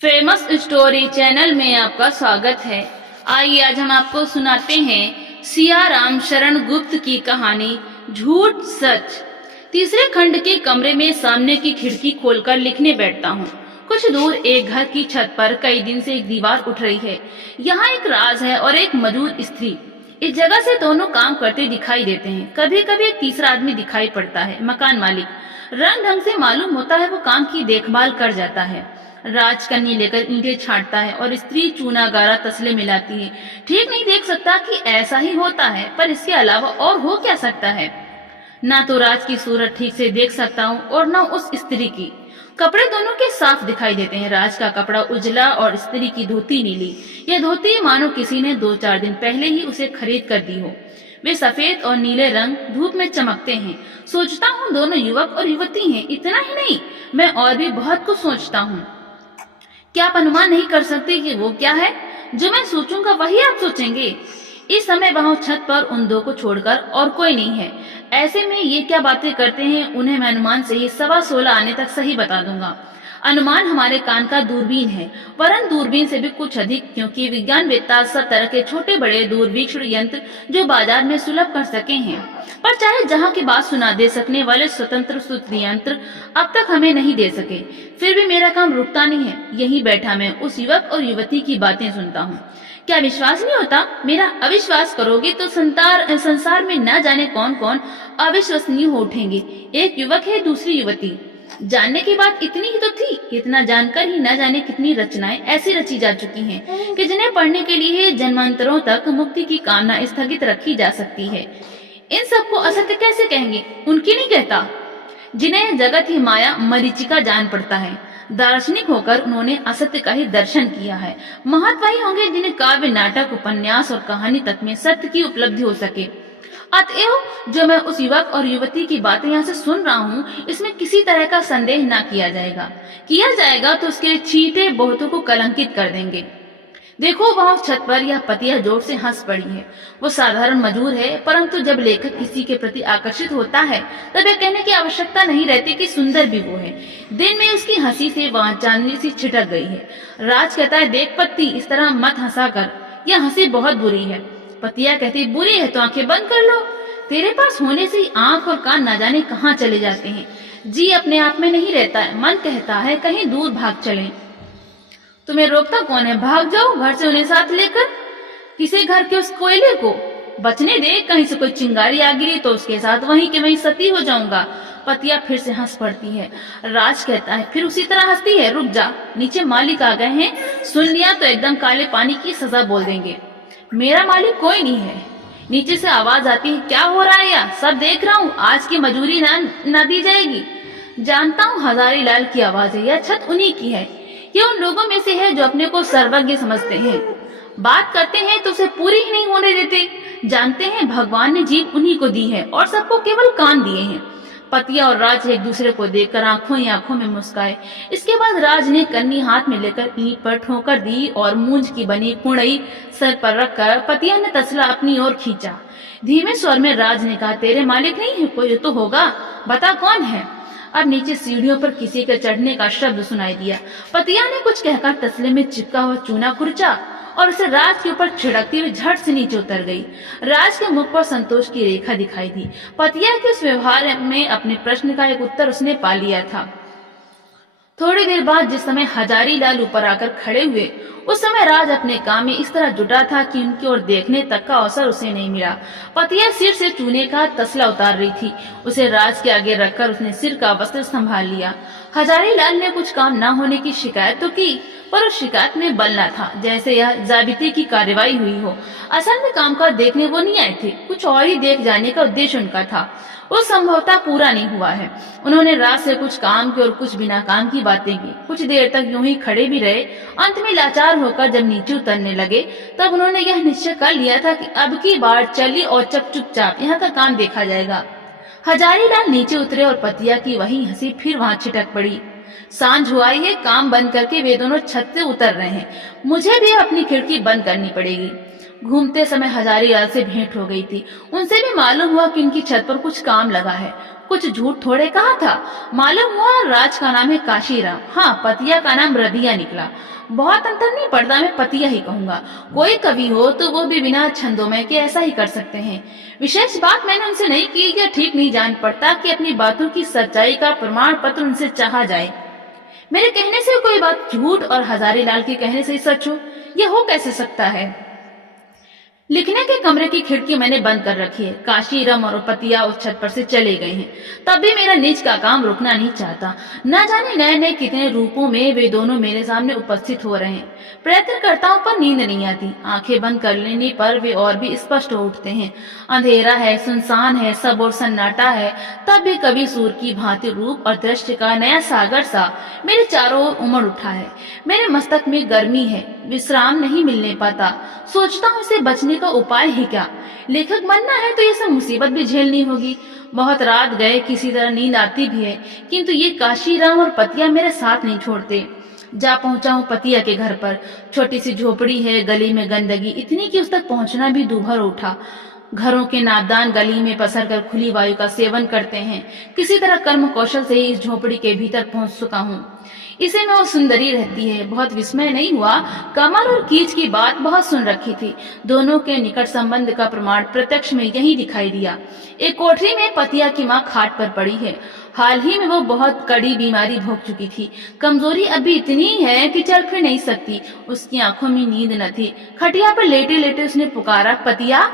Famous story channel में आपका स्वागत है। आइए आज हम आपको सुनाते हैं सिया राम शरण गुप्त की कहानी झूठ सच। तीसरे खंड के कमरे में सामने की खिड़की खोलकर लिखने बैठता हूँ। कुछ दूर एक घर की छत पर कई दिन से एक दीवार उठ रही है। यहाँ एक राज है और एक मजदूर स्त्री। इस जगह से दोनों काम करते दिखाई देते हैं। कभी कभी एक तीसरा आदमी दिखाई पड़ता है, मकान मालिक। रंग ढंग से मालूम होता है वो काम की देखभाल कर जाता है। राज कन्नी लेकर ईंटें छांटता है और स्त्री चूना गारा तसले मिलाती है। ठीक नहीं देख सकता कि ऐसा ही होता है, पर इसके अलावा और हो क्या सकता है। ना तो राज की सूरत ठीक से देख सकता हूँ और न उस स्त्री की। कपड़े दोनों के साफ दिखाई देते हैं। राज का कपड़ा उजला और स्त्री की धोती नीली। यह धोती मानो किसी ने 2-4 दिन पहले ही उसे खरीद कर दी हो। वे सफेद और नीले रंग धूप में चमकते हैं। सोचता हूँ दोनों युवक और युवती हैं। इतना ही नहीं, मैं और भी बहुत कुछ सोचता हूँ। क्या आप अनुमान नहीं कर सकते कि वो क्या है? जो मैं सोचूंगा वही आप सोचेंगे। इस समय वहां छत पर उन दो को छोड़कर और कोई नहीं है। ऐसे में ये क्या बातें करते हैं, उन्हें मैं अनुमान से ही 16:15 आने तक सही बता दूंगा। अनुमान हमारे कान का दूरबीन है, वरन दूरबीन से भी कुछ अधिक, क्योंकि विज्ञानवेत्ता सब तरह के छोटे बड़े दूरवीक्षण यंत्र जो बाजार में सुलभ कर सके हैं। पर चाहे जहाँ की बात सुना दे सकने वाले स्वतंत्र सूत्र यंत्र अब तक हमें नहीं दे सके, फिर भी मेरा काम रुकता नहीं है। यही बैठा मैं उस युवक और युवती की बातें सुनता हूँ। क्या विश्वास नहीं होता? मेरा अविश्वास करोगे तो संसार में न जाने कौन कौन अविश्वसनीय हो उठेंगे। एक युवक है, दूसरी युवती। जानने की बात इतनी ही तो थी। इतना जानकर ही न जाने कितनी रचनाएं ऐसी रची जा चुकी हैं कि जिन्हें पढ़ने के लिए जन्मांतरों तक मुक्ति की कामना स्थगित रखी जा सकती है। इन सबको असत्य कैसे कहेंगे? उनकी नहीं कहता, जिन्हें जगत ही माया मरीचिका जान पड़ता है। दार्शनिक होकर उन्होंने असत्य का ही दर्शन किया है। महत वही होंगे जिन्हें काव्य, नाटक, उपन्यास और कहानी तक में सत्य की उपलब्धि हो सके। अतएव जो मैं उस युवक और युवती की बातें यहाँ से सुन रहा हूँ, इसमें किसी तरह का संदेह न किया जाएगा। किया जाएगा तो उसके छींटे बहुतों को कलंकित कर देंगे। देखो वहां छत पर यह पतिया जोर से हंस पड़ी है। वो साधारण मजदूर है, परंतु जब लेखक किसी के प्रति आकर्षित होता है तब यह कहने की आवश्यकता नहीं रहती कि सुंदर भी वो है। दिन में उसकी हंसी से वहां चांदनी सी छिटक गई है। राज कहता है, देख पत्ती, इस तरह मत हंसा कर, यह हंसी बहुत बुरी है। पतिया कहती, बुरी है तो आंखें बंद कर लो। तेरे पास होने से ही आंख और कान न जाने कहाँ चले जाते हैं। जी अपने आप में नहीं रहता है, मन कहता है कहीं दूर भाग चलें। तुम्हें रोकता कौन है? भाग जाओ घर से उन्हें साथ लेकर। किसी घर के उस कोयले को बचने दे, कहीं से कोई चिंगारी आ गिरी तो उसके साथ वहीं के वहीं सती हो जाऊंगा। पतिया फिर से हंस पड़ती है। राज कहता है, फिर उसी तरह हंसती है। रुक जा, नीचे मालिक आ गए हैं, सुन लिया तो एकदम काले पानी की सजा बोल देंगे। मेरा मालिक कोई नहीं है। नीचे से आवाज आती है, क्या हो रहा है? या सब देख रहा हूँ, आज की मजूरी ना दी जाएगी। जानता हूँ हजारी लाल की आवाज है, यह छत उन्हीं की है। ये उन लोगों में से है जो अपने को सर्वज्ञ समझते हैं। बात करते हैं तो उसे पूरी ही नहीं होने देते। जानते हैं भगवान ने जीभ उन्हीं को दी है और सबको केवल कान दिए हैं। पतिया और राज एक दूसरे को देखकर आंखों ही आंखों में मुस्काए। इसके बाद राज ने कन्नी हाथ में लेकर ईंट पर ठोकर दी और मूंज की बनी कुड़ई सर पर रखकर पतिया ने तसला अपनी ओर खींचा। धीमे स्वर में राज ने कहा, तेरे मालिक नहीं है? कोई तो होगा, बता कौन है? अब नीचे सीढ़ियों पर किसी के चढ़ने का शब्द सुनाई दिया। पतिया ने कुछ कहकर तसले में चिपका हुआ चूना कुरचा और उसे राज के ऊपर छिड़कती हुई झट से नीचे उतर गई। राज के मुख पर संतोष की रेखा दिखाई दी। पतिया के उस व्यवहार में अपने प्रश्न का एक उत्तर उसने पा लिया था। थोड़ी देर बाद जिस समय हजारी लाल ऊपर आकर खड़े हुए, उस समय राज अपने काम में इस तरह जुटा था कि उनकी ओर देखने तक का अवसर उसे नहीं मिला। पतिया सिर से चूने का तसला उतार रही थी। उसे राज के आगे रखकर उसने सिर का वस्त्र संभाल लिया। हजारी लाल ने कुछ काम न होने की शिकायत तो की, पर उस शिकायत में बल न था, जैसे यह जाबिते की कार्रवाई हुई हो। असल में काम का देखने वो नहीं आए थे, कुछ और ही देख जाने का उद्देश्य उनका था। वो संभवतः पूरा नहीं हुआ है। उन्होंने रात से कुछ काम की और कुछ बिना काम की बातें की। कुछ देर तक यूं ही खड़े भी रहे। अंत में लाचार होकर जब नीचे उतरने लगे तब उन्होंने यह निश्चय कर लिया था कि अब की बार चली और चुपचाप यहाँ का काम देखा जाएगा। हजारी लाल नीचे उतरे और पतिया की वही हंसी फिर वहां छिटक पड़ी। सांझ हुआ है, काम बंद करके वे दोनों छत से उतर रहे हैं। मुझे भी अपनी खिड़की बंद करनी पड़ेगी। घूमते समय हजारी लाल से भेंट हो गई थी। उनसे भी मालूम हुआ कि उनकी छत पर कुछ काम लगा है। कुछ झूठ थोड़े कहा था। मालूम हुआ राज का नाम है काशीराम, हाँ पतिया का नाम रदिया निकला। बहुत अंतर नहीं पड़ता, मैं पतिया ही कहूंगा। कोई कवि हो तो वो भी बिना छंदोमय के ऐसा ही कर सकते हैं। विशेष बात मैंने उनसे नहीं की, या ठीक नहीं जान पड़ता कि अपनी बातों की सच्चाई का प्रमाण पत्र उनसे चाहा जाए। मेरे कहने से कोई बात झूठ और हजारीलाल के कहने से ही सच हो, यह हो कैसे सकता है। लिखने के कमरे की खिड़की मैंने बंद कर रखी है। काशीराम और पतिया उस छत पर से चले गए हैं। तब भी मेरा निज का काम रुकना नहीं चाहता। न जाने नए नए कितने रूपों में वे दोनों मेरे सामने उपस्थित हो रहे हैं। प्रयत्न करता हूं पर नींद नहीं आती। आंखें बंद कर लेने पर वे और भी स्पष्ट हो उठते हैं। अंधेरा है, सुनसान है, सब और सन्नाटा है। तब भी कभी सूर की भांति रूप और दृश्य का नया सागर सा मेरे चारों ओर उमड़ उठा है। मेरे मस्तक में गर्मी है, विश्राम नहीं मिलने पाता। सोचता हूँ इसे बचने का उपाय है क्या। लेखक बनना है तो ये सब मुसीबत भी झेलनी होगी। बहुत रात गए, किसी तरह नींद आती भी है, किंतु ये काशीराम और पतिया मेरे साथ नहीं छोड़ते। जा पहुंचा हूँ पतिया के घर पर। छोटी सी झोपड़ी है, गली में गंदगी इतनी कि उस तक पहुंचना भी दूभर उठा। घरों के नाबदान गली में पसर कर खुली वायु का सेवन करते हैं। किसी तरह कर्म कौशल से ही इस झोपड़ी के भीतर पहुंच चुका हूँ। इसे में वो सुंदरी रहती है। बहुत विस्मय नहीं हुआ। कमल और कीच की बात बहुत सुन रखी थी। दोनों के निकट संबंध का प्रमाण प्रत्यक्ष में यही दिखाई दिया। एक कोठरी में पतिया की माँ खाट पर पड़ी है। हाल ही में वो बहुत कड़ी बीमारी भोग चुकी थी। कमजोरी अभी इतनी है कि चल फिर नहीं सकती। उसकी आंखों में नींद न थी। खटिया पर लेटे लेटे उसने पुकारा, पतिया।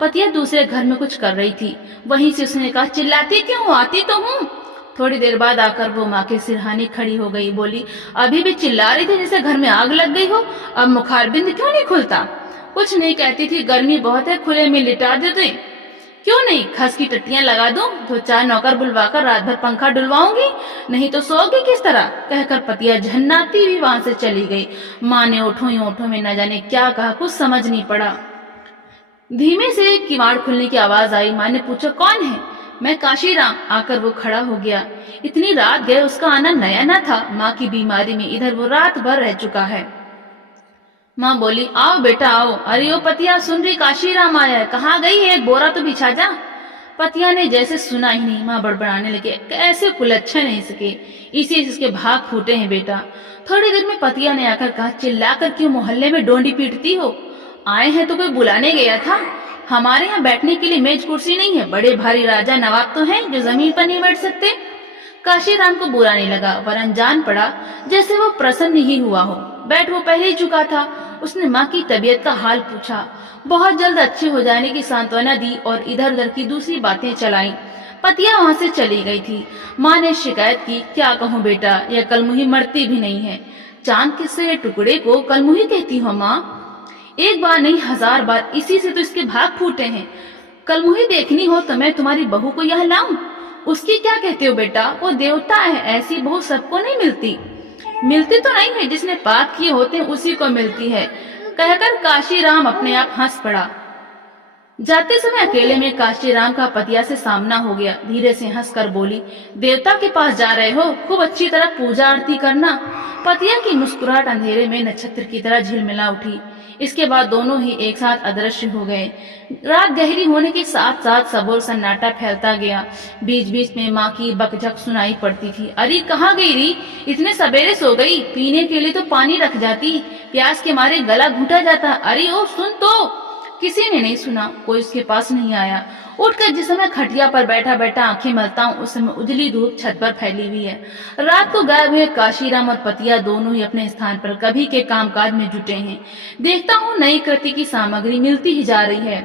पतिया दूसरे घर में कुछ कर रही थी। वहीं से उसने कहा, चिल्लाती क्यों, आती तो हूँ। थोड़ी देर बाद आकर वो माँ के सिरहाने खड़ी हो गई। बोली, अभी भी चिल्ला रही थी जैसे घर में आग लग गई हो। अब मुखारबिंद क्यों नहीं खुलता। कुछ नहीं कहती थी, गर्मी बहुत है, खुले में लिटा देते। क्यों नहीं, खस की टट्टियां लगा दूं, तो 4 नौकर बुलवाकर रात भर पंखा डुलवाऊंगी, नहीं तो सोओगी किस तरह। कहकर पतिया झन्नाती हुई वहां से चली गई। माँ ने ओठों ही ओठों में न जाने क्या कहा, कुछ समझ नहीं पड़ा। धीमे से किवाड़ खुलने की आवाज आई। माँ ने पूछा, कौन है। मैं काशीराम। आकर वो खड़ा हो गया। इतनी रात गए, उसका आना नया न था। माँ की बीमारी में इधर वो रात भर रह चुका है। माँ बोली, आओ बेटा आओ। अरे ओ पतिया, सुन रही, काशीराम आया है। कहाँ गई है, एक बोरा तो बिछा जा। पतिया ने जैसे सुना ही नहीं। माँ बड़बड़ाने लगे, कैसे कुलच्छे नहीं सके, इसी इसके भाग फूटे हैं बेटा। थोड़ी देर में पतिया ने आकर कहा, चिल्लाकर क्यों मोहल्ले में डोंडी पीटती हो। आए हैं तो कोई बुलाने गया था। हमारे यहाँ बैठने के लिए मेज कुर्सी नहीं है। बड़े भारी राजा नवाब तो हैं जो जमीन पर नहीं बैठ सकते। काशीराम को बुरा नहीं लगा, वरन जान पड़ा जैसे वो प्रसन्न ही हुआ हो। बैठ वो पहले ही चुका था। उसने माँ की तबीयत का हाल पूछा। बहुत जल्द अच्छे हो जाने की सांत्वना दी और इधर उधर की दूसरी बातें चलाई। पतिया वहां से चली गई थी। माँ ने शिकायत की, क्या कहूँ बेटा, यह कलमुही मरती भी नहीं है। चांद के से टुकड़े को कलमुही कहती हो माँ। एक बार नहीं 1000 बार, इसी से तो इसके भाग फूटे हैं। कलमुही देखनी हो तो मैं तुम्हारी बहू को यहाँ लाऊं। उसकी क्या कहते हो बेटा, वो देवता है, ऐसी बहू सबको नहीं मिलती। मिलती तो नहीं है, जिसने पाप किए होते हैं उसी को मिलती है। कहकर काशीराम अपने आप हंस पड़ा। जाते समय अकेले में काशीराम का पतिया से सामना हो गया। धीरे से हंसकर बोली, देवता के पास जा रहे हो, खूब अच्छी तरह पूजा आरती करना। पतिया की मुस्कुराहट अंधेरे में नक्षत्र की तरह झिलमिला उठी। इसके बाद दोनों ही एक साथ अदृश्य हो गए। रात गहरी होने के साथ साथ सबोर सन्नाटा फैलता गया। बीच बीच में माँ की बकझक सुनाई पड़ती थी। अरे कहाँ गई री, इतने सवेरे सो गई, पीने के लिए तो पानी रख जाती, प्यास के मारे गला घुटा जाता। अरे ओ सुन तो। किसी ने नहीं सुना, कोई उसके पास नहीं आया। उठकर जिस समय खटिया पर बैठा बैठा आंखें मलता हूँ, उस समय उजली धूप छत पर फैली हुई है। रात को गायब हुए काशीराम और पतिया दोनों ही अपने स्थान पर कभी के कामकाज में जुटे हैं। देखता हूँ नई कृति की सामग्री मिलती ही जा रही है।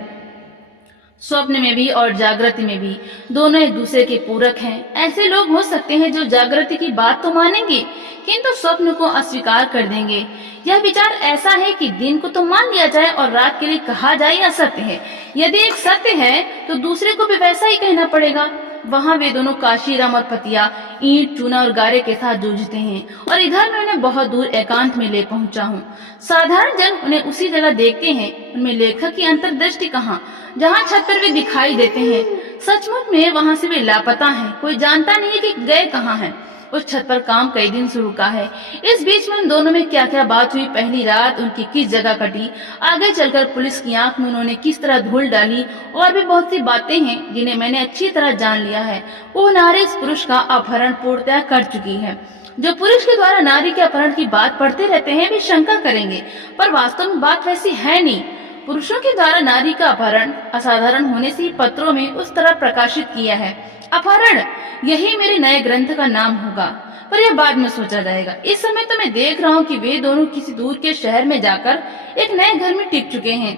स्वप्न में भी और जागृति में भी दोनों एक दूसरे के पूरक हैं। ऐसे लोग हो सकते हैं जो जागृति की बात तो मानेंगे किंतु स्वप्न को अस्वीकार कर देंगे। यह विचार ऐसा है कि दिन को तो मान लिया जाए और रात के लिए कहा जाए असत्य है। यदि एक सत्य है तो दूसरे को भी वैसा ही कहना पड़ेगा। वहाँ वे दोनों काशीराम और पतिया ईंट चूना और गारे के साथ जूझते हैं और इधर मैं उन्हें बहुत दूर एकांत में ले पहुंचा हूँ। साधारण जन उन्हें उसी जगह देखते हैं, उनमें लेखक की अंतर्दृष्टि कहाँ, जहाँ छत पर वे दिखाई देते हैं। सचमुच में वहाँ से वे लापता हैं, कोई जानता नहीं है कि गए कहाँ हैं। उस छत पर काम कई दिन से रुका है। इस बीच में उन दोनों में क्या क्या बात हुई, पहली रात उनकी किस जगह कटी, आगे चलकर पुलिस की आंख में उन्होंने किस तरह धूल डाली, और भी बहुत सी बातें हैं जिन्हें मैंने अच्छी तरह जान लिया है। वो नारी इस पुरुष का अपहरण पूर्णतः कर चुकी है। जो पुरुष के द्वारा नारी के अपहरण की बात पढ़ते रहते हैं वे शंका करेंगे, पर वास्तव में बात वैसी है नहीं। पुरुषों के द्वारा नारी का अपहरण असाधारण होने से पत्रों में उस तरह प्रकाशित किया है। अपहरण, यही मेरे नए ग्रंथ का नाम होगा, पर यह बाद में सोचा जाएगा। इस समय तो मैं देख रहा हूँ कि वे दोनों किसी दूर के शहर में जाकर एक नए घर में टिक चुके हैं।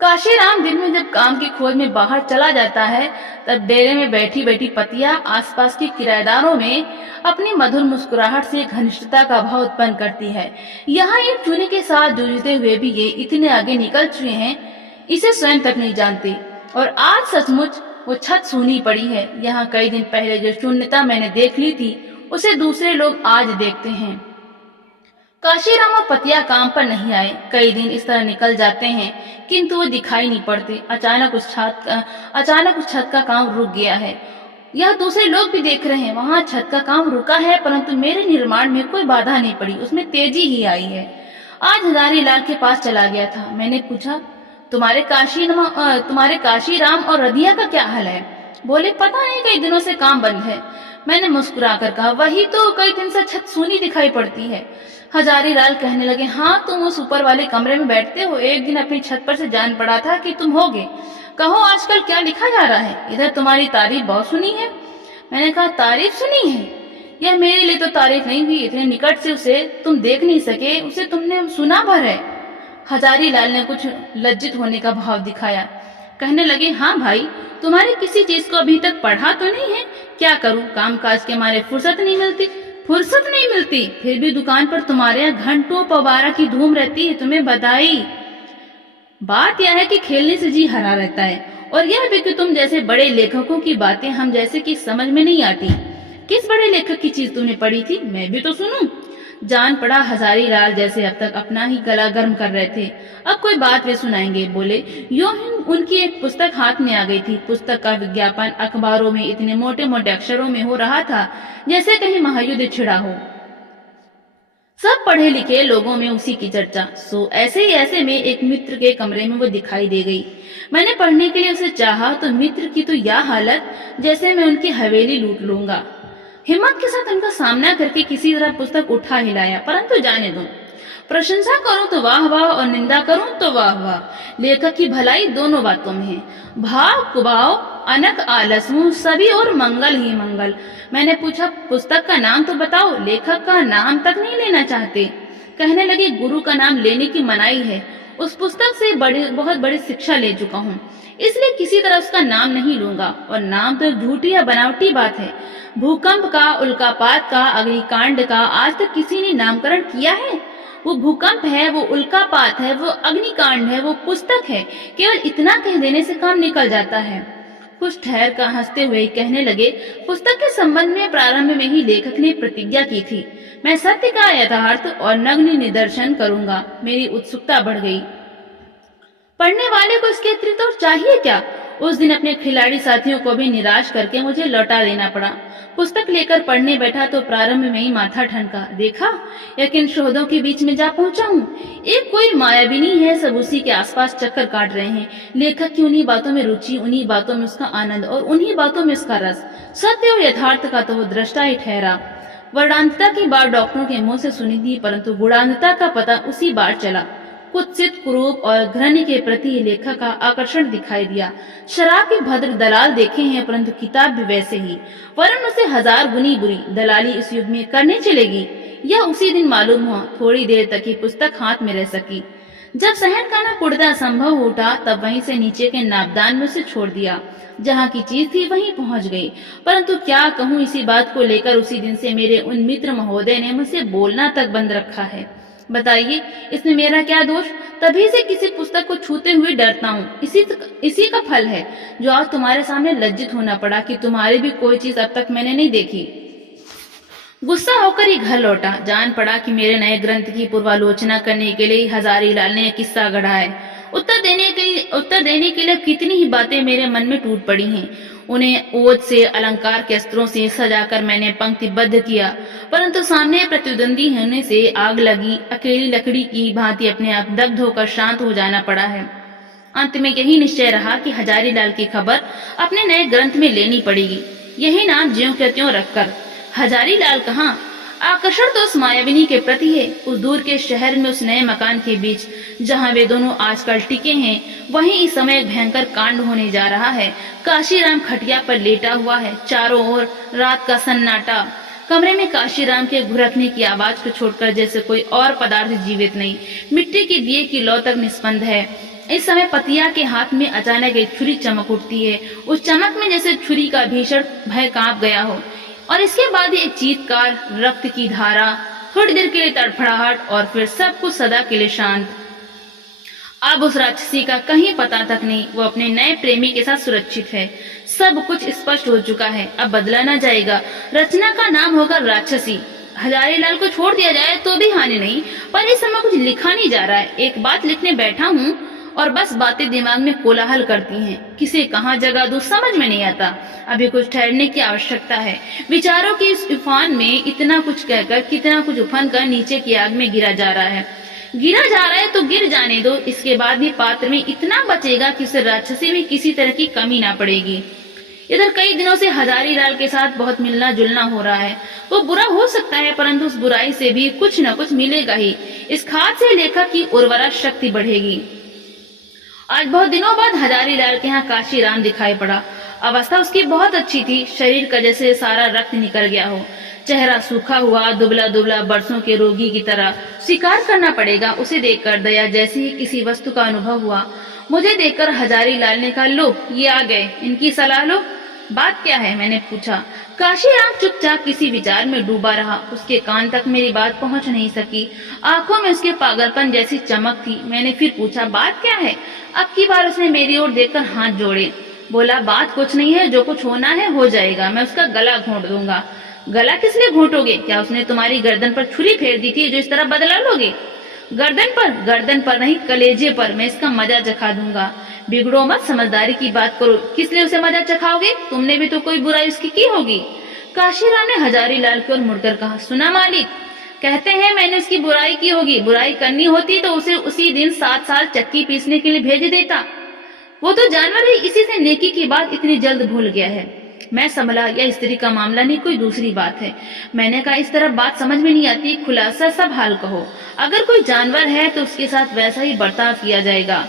काशीराम दिन में जब काम की खोज में बाहर चला जाता है, तब डेरे में बैठी बैठी पतिया आसपास के किराएदारों में अपनी मधुर मुस्कुराहट से घनिष्ठता का भाव उत्पन्न करती है। यहाँ एक चूने के साथ जूझते हुए भी ये इतने आगे निकल चुके हैं, इसे स्वयं तक नहीं जानते। और आज सचमुच वो छत सूनी पड़ी है। यहाँ कई दिन पहले जो शून्यता मैंने देख ली थी, उसे दूसरे लोग आज देखते हैं। काशीराम और पतिया काम पर नहीं आए। कई दिन इस तरह निकल जाते हैं, किंतु वो दिखाई नहीं पड़ते। अचानक उस छत का काम रुक गया है। यह दूसरे लोग भी देख रहे हैं। वहाँ छत का काम रुका है, परंतु मेरे निर्माण में कोई बाधा नहीं पड़ी, उसमें तेजी ही आई है। आज हजारी लाल के पास चला गया था। मैंने पूछा, तुम्हारे काशीराम और रदिया का क्या हाल है? बोले, पता नहीं, कई दिनों से काम बंद है। मैंने मुस्कुरा कर कहा, वही तो, कई दिन से छत सूनी दिखाई पड़ती है। हजारी लाल कहने लगे, हाँ, तुम उस ऊपर वाले कमरे में बैठते हो। एक दिन अपनी छत पर से जान पड़ा था कि तुम होगे। कहो आजकल क्या लिखा जा रहा है? इधर तुम्हारी तारीफ बहुत सुनी है। मैंने कहा, तारीफ सुनी है? यह मेरे लिए तो तारीफ नहीं हुई, इतने निकट से उसे तुम देख नहीं सके, उसे तुमने सुना भर है। हजारी लाल ने कुछ लज्जित होने का भाव दिखाया। कहने लगे, हाँ भाई, तुम्हारी किसी चीज को अभी तक पढ़ा तो नहीं है? क्या करूं, कामकाज के मारे फुर्सत नहीं मिलती। फिर भी दुकान पर तुम्हारे यहाँ घंटों पवारा की धूम रहती है, तुम्हें बधाई। बात यह है कि खेलने से जी हरा रहता है, और यह भी कि तुम जैसे बड़े लेखकों की बातें हम जैसे कि समझ में नहीं आती। किस बड़े लेखक की चीज तुमने पढ़ी थी? मैं भी तो सुनूं। जान पड़ा हजारी लाल जैसे अब तक अपना ही गला गर्म कर रहे थे, अब कोई बात वे सुनाएंगे। बोले, यूं ही उनकी एक पुस्तक हाथ में आ गई थी। पुस्तक का विज्ञापन अखबारों में इतने मोटे मोटे अक्षरों में हो रहा था जैसे कहीं महायुद्ध छिड़ा हो। सब पढ़े लिखे लोगों में उसी की चर्चा। ऐसे में एक मित्र के कमरे में वो दिखाई दे गई। मैंने पढ़ने के लिए उसे चाहा तो मित्र की तो यह हालत जैसे मैं उनकी हवेली लूट लूंगा। हिम्मत के साथ उनका सामना करके किसी तरह पुस्तक उठा हिलाया, परंतु जाने दो। प्रशंसा करूं तो वाह वाह और निंदा करूं तो वाह वाह। लेखक की भलाई दोनों बातों में है। भाव कुभाव अनक आलस हूं, सभी और मंगल ही मंगल। मैंने पूछा, पुस्तक का नाम तो बताओ। लेखक का नाम तक नहीं लेना चाहते। कहने लगे, गुरु का नाम लेने की मनाही है। उस पुस्तक से बहुत बड़ी शिक्षा ले चुका हूँ, इसलिए किसी तरह उसका नाम नहीं लूंगा। और नाम तो झूठी या बनावटी बात है। भूकंप का, उल्कापात का, अग्निकांड का आज तक किसी ने नामकरण किया है? वो भूकंप है, वो उल्कापात है, वो अग्निकांड है, वो पुस्तक है। केवल इतना कह देने से काम निकल जाता है। कुछ ठहर कर हंसते हुए कहने लगे, पुस्तक के संबंध में प्रारंभ में ही लेखक ने प्रतिज्ञा की थी, मैं सत्य का यथार्थ और नग्न निदर्शन करूंगा। मेरी उत्सुकता बढ़ गई। पढ़ने वाले को इसके अतिरिक्त और चाहिए क्या? उस दिन अपने खिलाड़ी साथियों को भी निराश करके मुझे लौटा देना पड़ा। पुस्तक लेकर पढ़ने बैठा तो प्रारंभ में ही माथा ठनका। देखा, यकीन शोधों के बीच में जा पहुंचा हूँ। एक कोई मायाविनी है, सब उसी के आसपास चक्कर काट रहे हैं। लेखक की उन्हीं बातों में रुचि, उन्हीं बातों में उसका आनंद और उन्हीं बातों में उसका रस। सत्य और यथार्थ का तो वो दृष्टा ही ठहरा। वर्णांतता की बात डॉक्टरों के मुंह से सुनी थी, परंतु गुणांतता का पता उसी बार चला। कुत्सित, कुरूप और घृण्य के प्रति लेखक का आकर्षण दिखाई दिया। शराब के भद्र दलाल देखे हैं, परंतु किताब भी वैसे ही, वरन उसे 1000 गुनी बुरी दलाली इस युग में करने चलेगी। यह उसी दिन मालूम हुआ। थोड़ी देर तक ही पुस्तक हाथ में रह सकी। जब सहन करना पूर्णतः संभव उठा, तब वहीं से नीचे के नापदान में उसे छोड़ दिया। जहाँ की चीज थी वहीं पहुंच गई। परंतु क्या कहूँ, इसी बात को लेकर उसी दिन से मेरे उन मित्र महोदय ने मुझसे बोलना तक बंद रखा है। बताइए, इसमें मेरा क्या दोष? तभी से किसी पुस्तक को छूते हुए डरता हूँ। इसी का फल है जो आज तुम्हारे सामने लज्जित होना पड़ा कि तुम्हारी भी कोई चीज अब तक मैंने नहीं देखी। गुस्सा होकर ही घर लौटा। जान पड़ा कि मेरे नए ग्रंथ की पूर्वालोचना करने के लिए हजारी लाल ने किस्सा गढ़ा है। उत्तर देने के लिए कितनी ही बातें मेरे मन में टूट पड़ी हैं। उन्हें ओज से अलंकार के अस्त्रों से सजाकर मैंने पंक्तिबद्ध किया, परंतु सामने प्रतिद्वंदी होने से आग लगी अकेली लकड़ी की भांति अपने आप दग्ध होकर शांत हो जाना पड़ा है। अंत में यही निश्चय रहा कि हजारीलाल की खबर अपने नए ग्रंथ में लेनी पड़ेगी, यही नाम ज्यों के त्यों रखकर। हजारीलाल कहाँ? आकर्षण तो उस मायाविनी के प्रति है, उस दूर के शहर में, उस नए मकान के बीच जहाँ वे दोनों आजकल टिके हैं, वहीं इस समय एक भयंकर कांड होने जा रहा है। काशीराम खटिया पर लेटा हुआ है, चारों ओर रात का सन्नाटा। कमरे में काशीराम के घुरकने की आवाज को छोड़कर जैसे कोई और पदार्थ जीवित नहीं। मिट्टी के दिए की लौ तक निस्पंद है। इस समय पतिया के हाथ में अचानक एक छुरी चमक उठती है। उस चमक में जैसे छुरी का भीषण भय कांप गया हो, और इसके बाद एक चीत्कार, रक्त की धारा, थोड़ी देर के लिए तड़फड़ाहट, और फिर सब कुछ सदा के लिए शांत। अब उस राक्षसी का कहीं पता तक नहीं। वो अपने नए प्रेमी के साथ सुरक्षित है। सब कुछ स्पष्ट हो चुका है, अब बदला न जाएगा। रचना का नाम होगा राक्षसी। हजारीलाल को छोड़ दिया जाए तो भी हानि नहीं, पर इस समय कुछ लिखा नहीं जा रहा है। एक बात लिखने बैठा हूँ और बस बातें दिमाग में कोलाहल करती हैं। किसे कहाँ जगह दूं समझ में नहीं आता। अभी कुछ ठहरने की आवश्यकता है। विचारों की इस उफान में इतना कुछ कहकर, कितना कुछ उफन कर नीचे की आग में गिरा जा रहा है। गिरा जा रहा है तो गिर जाने दो। इसके बाद भी पात्र में इतना बचेगा कि उसे राक्षसी में किसी तरह की कमी ना पड़ेगी। इधर कई दिनों से हजारीलाल के साथ बहुत मिलना जुलना हो रहा है। वो बुरा हो सकता है, परंतु उस बुराई से भी कुछ न कुछ मिलेगा ही। इस खाद से लेखक की उर्वरा शक्ति बढ़ेगी। आज बहुत दिनों बाद हजारीलाल के यहाँ काशीराम दिखाई पड़ा। अवस्था उसकी बहुत अच्छी थी, शरीर का जैसे सारा रक्त निकल गया हो। चेहरा सूखा हुआ, दुबला दुबला, बरसों के रोगी की तरह। स्वीकार करना पड़ेगा, उसे देखकर दया जैसी ही किसी वस्तु का अनुभव हुआ। मुझे देखकर हजारीलाल ने कहा, लो ये आ गए, इनकी सलाह लो। बात क्या है? मैंने पूछा। काशीराम चुपचाप किसी विचार में डूबा रहा। उसके कान तक मेरी बात पहुंच नहीं सकी। आंखों में उसके पागलपन जैसी चमक थी। मैंने फिर पूछा, बात क्या है? अब की बार उसने मेरी ओर देखकर हाथ जोड़े। बोला, बात कुछ नहीं है, जो कुछ होना है हो जाएगा। मैं उसका गला घोंट दूंगा। गला किस लिए घोंटोगे? क्या उसने तुम्हारी गर्दन पर छुरी फेर दी थी जो इस तरह बदला लोगे? गर्दन पर नहीं, कलेजे पर। मैं इसका मजा चखा दूंगा। बिगड़ो मत, समझदारी की बात करो। किस लिए उसे मजा चखाओगे? तुमने भी तो कोई बुराई उसकी की होगी। काशीराम ने हजारीलाल की ओर मुड़कर कहा, सुना मालिक, कहते हैं मैंने उसकी बुराई की होगी। बुराई करनी होती तो उसे उसी दिन 7 साल चक्की पीसने के लिए भेज देता। वो तो जानवर है, इसी से नेकी की बात इतनी जल्द भूल गया है। मैं संभला, यह स्त्री का मामला नहीं, कोई दूसरी बात है। मैंने कहा, इस तरह बात समझ में नहीं आती, खुलासा सब हाल कहो। अगर कोई जानवर है तो उसके साथ वैसा ही बर्ताव किया जाएगा।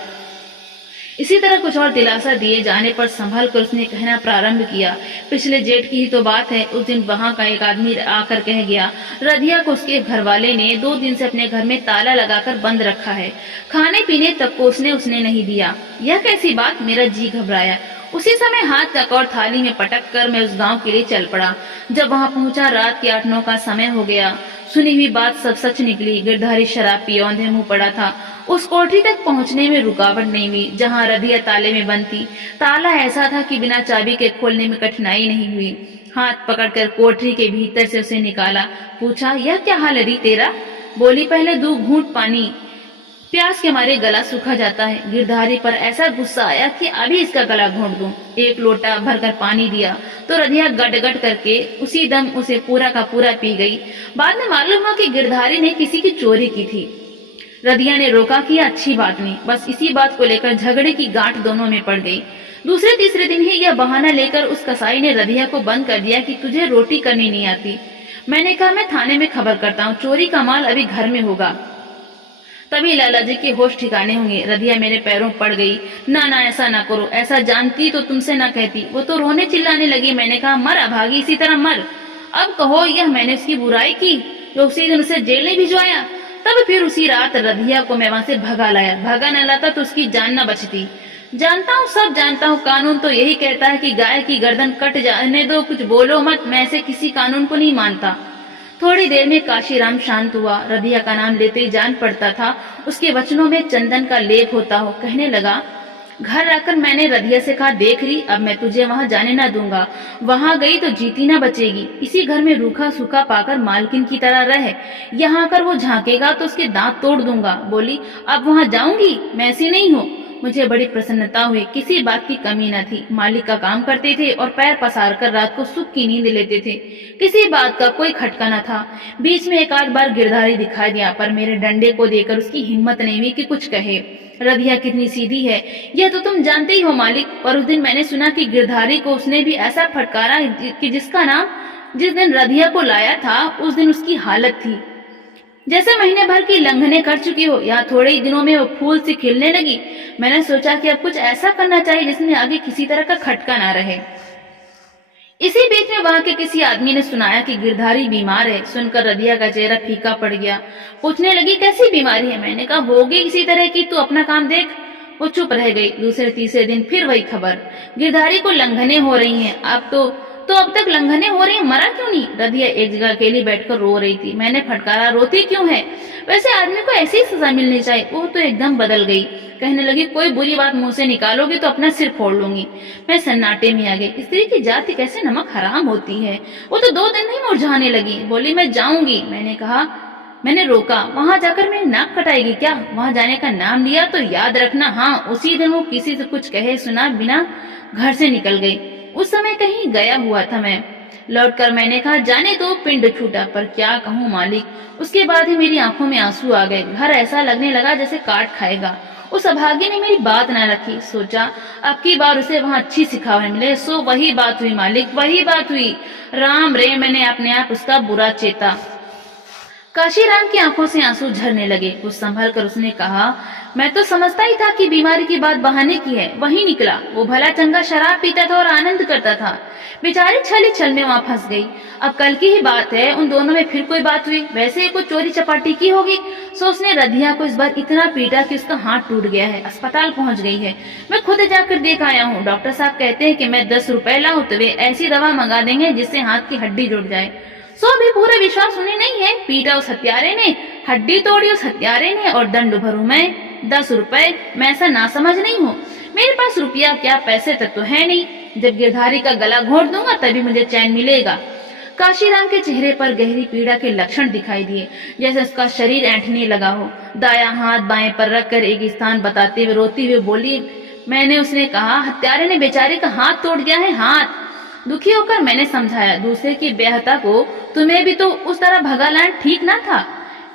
इसी तरह कुछ और दिलासा दिए जाने पर संभल कर उसने कहना प्रारंभ किया, पिछले जेठ की ही तो बात है। उस दिन वहां का एक आदमी आकर कह गया, रधिया को उसके घर वाले ने 2 दिन से अपने घर में ताला लगाकर बंद रखा है। खाने पीने तक को उसने नहीं दिया। यह कैसी बात? मेरा जी घबराया। उसी समय हाथ तक और थाली में पटक कर मैं उस गांव के लिए चल पड़ा। जब वहां पहुंचा, रात के 8-9 का समय हो गया। सुनी हुई बात सब सच निकली। गिरधारी शराब पिए औंधे मुंह पड़ा था। उस कोठरी तक पहुंचने में रुकावट नहीं हुई जहां रधिया ताले में बंद थी। ताला ऐसा था कि बिना चाबी के खोलने में कठिनाई नहीं हुई। हाथ पकड़कर कोठरी के भीतर से उसे निकाला। पूछा, यह क्या हाल है री तेरा? बोली, पहले 2 घूंट पानी, प्यास के मारे गला सूखा जाता है। गिरधारी पर ऐसा गुस्सा आया कि अभी इसका गला घोंट दूं। 1 लोटा भरकर पानी दिया तो रधिया गट करके उसी दम उसे पूरा का पूरा पी गई। बाद में मालूम हुआ कि गिरधारी ने किसी की चोरी की थी। रधिया ने रोका कि यह अच्छी बात नहीं। बस इसी बात को लेकर झगड़े की गांठ दोनों में पड़ गई। दूसरे तीसरे दिन ही यह बहाना लेकर उस कसाई ने रधिया को बंद कर दिया कि तुझे रोटी करनी नहीं आती। मैंने कहा, मैं थाने में खबर करता हूँ, चोरी का माल अभी घर में होगा, तभी लाला जी के होश ठिकाने होंगे। रधिया मेरे पैरों पड़ गई। ना ऐसा ना करो, ऐसा जानती तो तुमसे ना कहती। वो तो रोने चिल्लाने लगी। मैंने कहा, मर अभागी, इसी तरह मर। अब कहो, यह मैंने उसकी बुराई की जो उसी दिन उसे जेल में भिजवाया। तब फिर उसी रात रधिया को मैं वहां से भगा लाया। भगा न लाता तो उसकी जान न बचती। जानता हूँ, सब जानता हूँ। कानून तो यही कहता है कि गाय की गर्दन कट जाने दो, कुछ बोलो मत। मैं ऐसे किसी कानून को नहीं मानता। थोड़ी देर में काशीराम शांत हुआ। रधिया का नाम लेते ही जान पड़ता था उसके वचनों में चंदन का लेप होता हो। कहने लगा, घर आकर मैंने रधिया से कहा, देख रही, अब मैं तुझे वहां जाने ना दूंगा। वहां गई तो जीती ना बचेगी। इसी घर में रूखा सूखा पाकर मालकिन की तरह रहे। यहाँ आकर वो झांकेगा तो उसके दांत तोड़ दूंगा। बोली, अब वहां जाऊंगी? मैं ऐसी नहीं हूँ। मुझे बड़ी प्रसन्नता हुई। किसी बात की कमी न थी। मालिक का काम करते थे और पैर पसार कर रात को सुख की नींद लेते थे। किसी बात का कोई खटका न था। बीच में एक आध बार गिरधारी दिखाई दिया, पर मेरे डंडे को देखकर उसकी हिम्मत नहीं हुई कि कुछ कहे। रधिया कितनी सीधी है यह तो तुम जानते ही हो मालिक, पर उस दिन मैंने सुना कि गिरधारी को उसने भी ऐसा फटकारा कि जिसका नाम जिस दिन रधिया को लाया था उस दिन उसकी हालत थी जैसे महीने भर की लंघने कर चुकी हो। या थोड़े ही दिनों में वो फूल सी खिलने लगी। मैंने सोचा कि अब कुछ ऐसा करना चाहिए जिसमें आगे किसी तरह का खटका ना रहे। इसी बीच में वहां के किसी आदमी ने सुनाया कि गिरधारी बीमार है। सुनकर रधिया का चेहरा फीका पड़ गया। पूछने लगी, कैसी बीमारी है? मैंने कहा, होगी किसी तरह की, तू अपना काम देख। वो चुप रह गई। दूसरे तीसरे दिन फिर वही खबर, गिरधारी को लंघने हो रही हैं। अब तक लंघने हो रही, मरा क्यों नहीं? रधिया एक जगह अकेली बैठकर रो रही थी। मैंने फटकारा, रोती क्यों है? वैसे आदमी को ऐसी सजा मिलनी चाहिए। वो तो एकदम बदल गई। कहने लगी, कोई बुरी बात मुंह से निकालोगी तो अपना सिर फोड़ लूंगी। मैं सन्नाटे में आ गई। स्त्री की जाति कैसे नमक हराम होती है। वो तो 2 दिन में मुरझाने लगी। बोली, मैं जाऊंगी। मैंने रोका, वहां जाकर मेरी नाक कटाएगी क्या? वहां जाने का नाम लिया तो याद रखना। हाँ, उसी दिन वो किसी से कुछ कहे सुना बिना घर से निकल गई। उस समय कहीं गया हुआ था मैं। लौटकर मैंने कहा, जाने दो, पिंड छूटा। पर क्या कहूँ मालिक, उसके बाद ही मेरी आंखों में आंसू आ गए। घर ऐसा लगने लगा जैसे काट खाएगा। उस अभागी ने मेरी बात न रखी। सोचा अब की बार उसे वहां अच्छी सिखावट मिले। सो वही बात हुई मालिक, वही बात हुई। राम रे, मैंने अपने आप उसका बुरा चेता। काशीराम की आंखों से आंसू झरने लगे। कुछ संभल कर उसने कहा, मैं तो समझता ही था कि बीमारी की बात बहाने की है। वही निकला। वो भला चंगा शराब पीता था और आनंद करता था। बेचारी छल ही छल में वहां फंस गई। अब कल की ही बात है, उन दोनों में फिर कोई बात हुई। वैसे कुछ चोरी चपाटी की होगी। सो उसने रधिया को इस बार इतना पीटा कि उसका हाथ टूट गया है। अस्पताल पहुंच गई है। मैं खुद जाकर देख आया हूँ। डॉक्टर साहब कहते हैं कि मैं 10 रुपए लाऊं तो वे ऐसी दवा मंगा देंगे जिससे हाथ की हड्डी जुड़ जाए। सो भी पूरा विश्वास उन्हें नहीं है। पीटा उस हत्यारे ने, हड्डी तोड़ी उस हत्यारे ने, और दंड भरू मैं। 10 रुपए, मैं ऐसा ना समझ नहीं हूँ। मेरे पास रुपया क्या, पैसे तक तो है नहीं। जब गिरधारी का गला घोट दूंगा तभी मुझे चैन मिलेगा। काशीराम के चेहरे पर गहरी पीड़ा के लक्षण दिखाई दिए, जैसे उसका शरीर ऐंठने लगा हो। दायां हाथ बाएं पर रखकर एक स्थान बताते हुए रोती हुए बोली, उसने कहा, हत्यारे ने बेचारे का हाथ तोड़ दिया है, हाथ। दुखी होकर मैंने समझाया, दूसरे की बेहता को तुम्हें भी तो उस तरह भगा लाना ठीक ना था।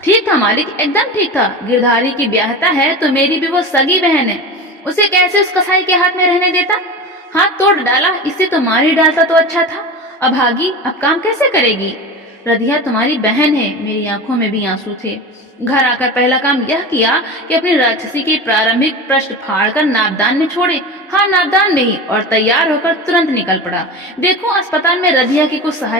ठीक था मालिक, एकदम ठीक था। गिरधारी की ब्याहता है तो मेरी भी वो सगी बहन है। उसे कैसे उस कसाई के हाथ में रहने देता? हाथ तोड़ डाला, इससे तो मार ही डालता तो अच्छा था। अभागी, अब काम कैसे करेगी? रधिया तुम्हारी बहन है। मेरी आंखों में भी आंसू थे। घर आकर पहला काम यह किया कि अपनी राक्षसी के प्रारंभिक पृष्ठ फाड़कर नापदान में छोड़े। हाँ, नापदान में ही, और तैयार होकर तुरंत निकल पड़ा। देखो अस्पताल में रधिया की कुछ सहायता